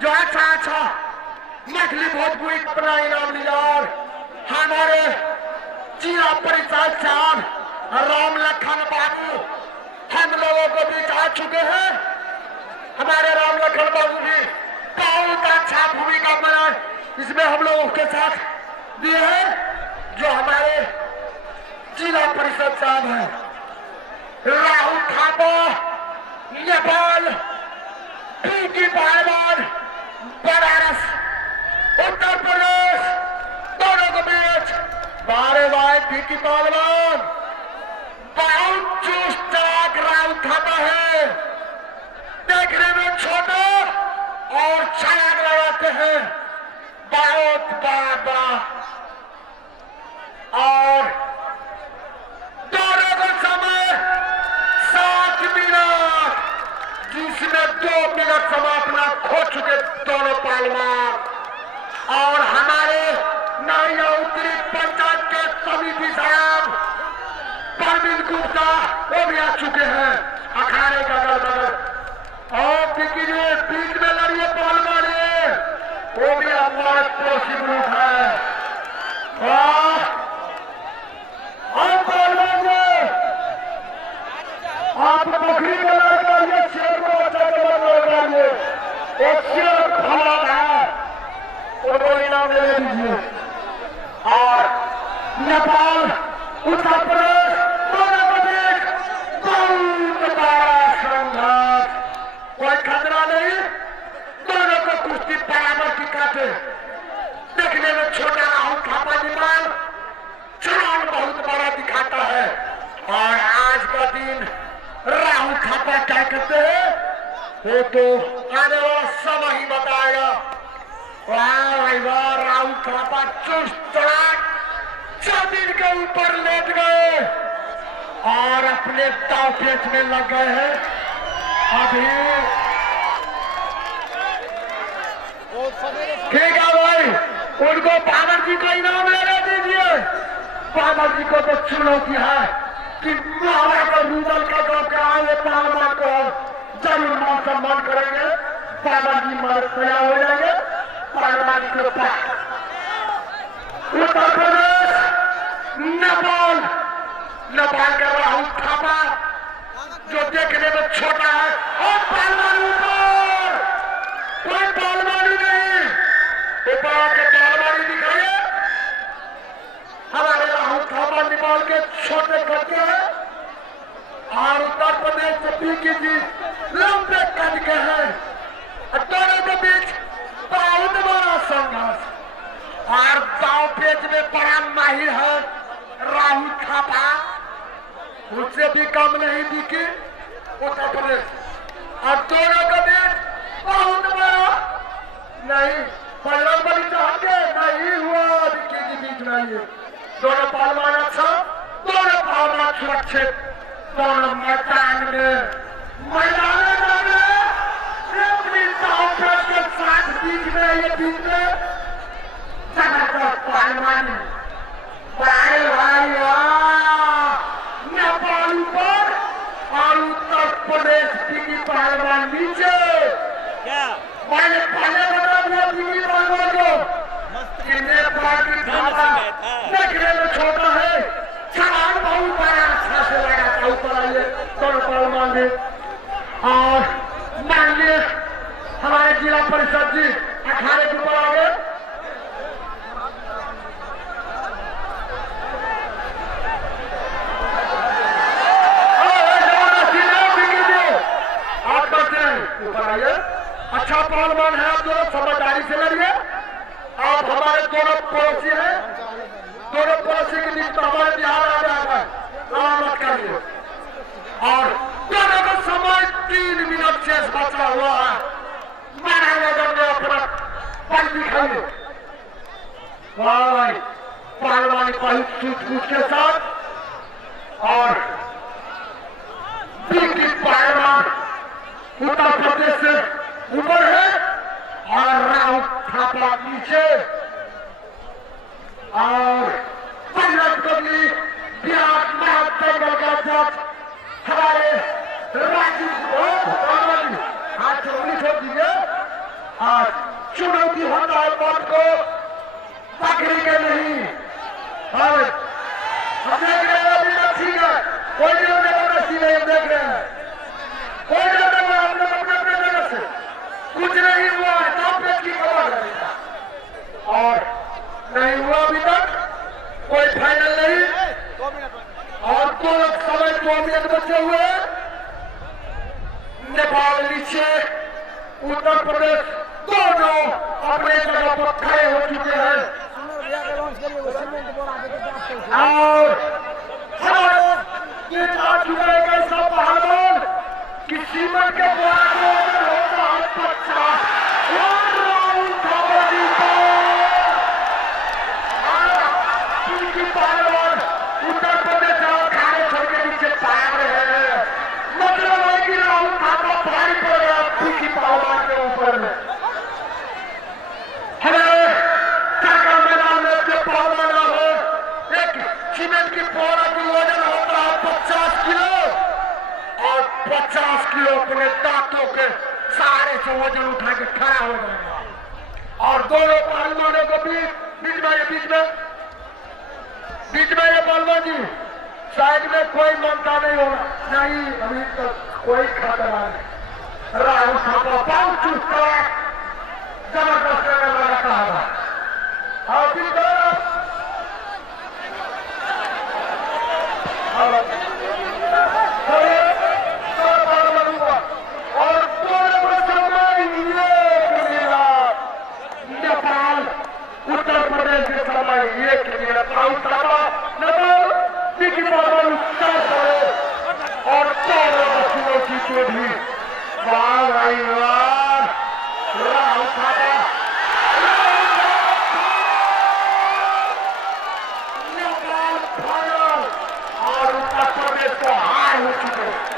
जो अच्छा मैथिली भोजपुरी अपना इनाम लिया और हमारे जिला परिषद साहब राम लखन बाबू हम लोगों को बीच आ चुके हैं। हमारे राम लखन बाबू जी बहुत अच्छा भूमिका बनाए इसमें हम लोगों के साथ दिए हैं। जो हमारे जिला परिषद साहब हैं राहुल थापा नेपाल पीकी पालवान बनारस उत्तर प्रदेश दोनों के बीच बारे भाई पीकी पालवान बहुत चुस्त राहुल थापा है। देखने में छोटा और छलांग लगाते हैं बहुत बड़ा और दोनों का समय 7 मिनट जिसमें 2 मिनट समय अपना खो चुके दोनों पहलवान। और हमारे नारिया उत्तरी पंचायत के समिति साहब परवीन गुप्ता वो भी आ चुके हैं अखाड़े का गड़बड़ और बीच में लड़िए पहलवान वो भी हमारा पॉसिबल है। आप पोखरी में लड़का ये शेर को बचा के बंद लगाइए। एक शेर खड़ा है वो इनाम ले लीजिए। और नेपाल उत्तर प्रदेश दोनों के बीच बहुत बड़ा संघर्ष कोई खतरा नहीं। दोनों को कुश्ती बराबर की काटे देखने में छोटा राहुल थापा नेपाल चलान बहुत बड़ा दिखाता है। और आज का दिन राहुल थापा क्या करते हैं वो तो आने वाला समय ही बताएगा। वाह भाई वाह राहुल थापा चुस्त जमीन के ऊपर लेट गए और अपने दांव पेच में लग गए हैं। अभी ठीक है भाई उनको बाबर जी को इनाम लेने दीजिए। बाबर जी को तो चुनौती है कि महारा को रूबल का गाँव के आए पहलवान को जरूर मान सम्मान करेंगे। बाबर जी मदद तैयार हो जाएंगे पहलवान के पास। उत्तर प्रदेश नेपाल का राहुल थापा जो देखने में छोटा है और पहलवान ऊपर कोई पहलवानी नहीं ऊपर आके पहलवानी दिखाइए। हमारे राहुल थापा नेपाल के छोटे करके हैं और उत्तर प्रदेश से पीकी जी लंबे कद के हैं। दोनों के बीच बहुत बड़ा संघर्ष और दांव पेच में बड़ा माहिर है राहुल थापा उससे भी कम नहीं दिखी उत्तर प्रदेश। और दोनों के बीच बहुत बड़ा नहीं पहलवान बलि चाहते नहीं हुआ दिखी के बीच में ये दोनों पहलवान अच्छा दोनों पहलवान सुरक्षित दोनों मैदान में के साथ बीच में ये बीच में जबरदस्त पहलवान भाई नेपाल ऊपर और उत्तर प्रदेश की पहलवान नीचे। क्या मैंने पहले बता दिया पीकी पहलवान को कि नेपाल की थापा देखने में छोटा है छलांग बहुत बड़ा अच्छा से लगाता ऊपर आइए दोनों पहलवान ने। और माननीय हमारे जिला परिषद जी अखाड़े के ऊपर आ गए। अच्छा पहलवान है आप दोनों समझदारी से लड़िए। आप हमारे दोनों पड़ोसी हैं दोनों पड़ोसी के बीच में हमारे बिहार आ जाएगा मत करिए। और दोनों का समय 3 मिनट शेष बचा हुआ है। महानगर में अपना पल दिखाइए। भाई पहलवान बहुत सूझबूझ के साथ और पीकी पहलवान उत्तर प्रदेश से ऊपर है और राहुल थापा नीचे। और बिहार दंगल का अध्यक्ष हमारे राजीव हाथ छोड़ दीजिए। आज चुनौती होता है मौत को पकड़ी के नहीं। हम देख रहे हैं अभी तक ठीक है, कोई जबरदस्ती नहीं हम देख रहे हैं, कोई जबरदस्ती हम लोग अपने अपने जगह से कुछ नहीं हुआ है, सब पेट की खबर है और नहीं हुआ अभी तक कोई फाइनल नहीं। और तो समय 2 मिनट बचे हुए, नेपाल नीचे उत्तर प्रदेश दोनों अपने जगह पर खड़े हो चुके हैं और हमारे ये आ चुका है कैसा पहलवान कि सीमन के बोरा को होता है 50 और राहुल थापा जी को उनकी पहलवान उत्तर प्रदेश और खाने छोड़ के नीचे भाग रहे हैं। मतलब है कि राहुल थापा भारी पड़ गया उनकी पहलवान के ऊपर में। हमें सरकार मैदान में जो पहलवान हो, एक सीमेंट की बोरा की वजन होता है 50 किलो और 50 किलो अपने दांतों के सहारे से वजन उठा के खड़ा हो जाएगा। और दोनों पहलवानों को बीच में ये पहलवान जी साइड में कोई मानता नहीं होगा, नहीं अभी तक कोई खतरा नहीं। राहुल थापा बहुत चुस्त जबरदस्त लगा है। अभी तो और नेपाल उत्तर प्रदेश के समय 1 मिनट और चुनौती को भी राहुल थापा नेपाल फाइनल और उत्तर प्रदेश को हार हो चुके।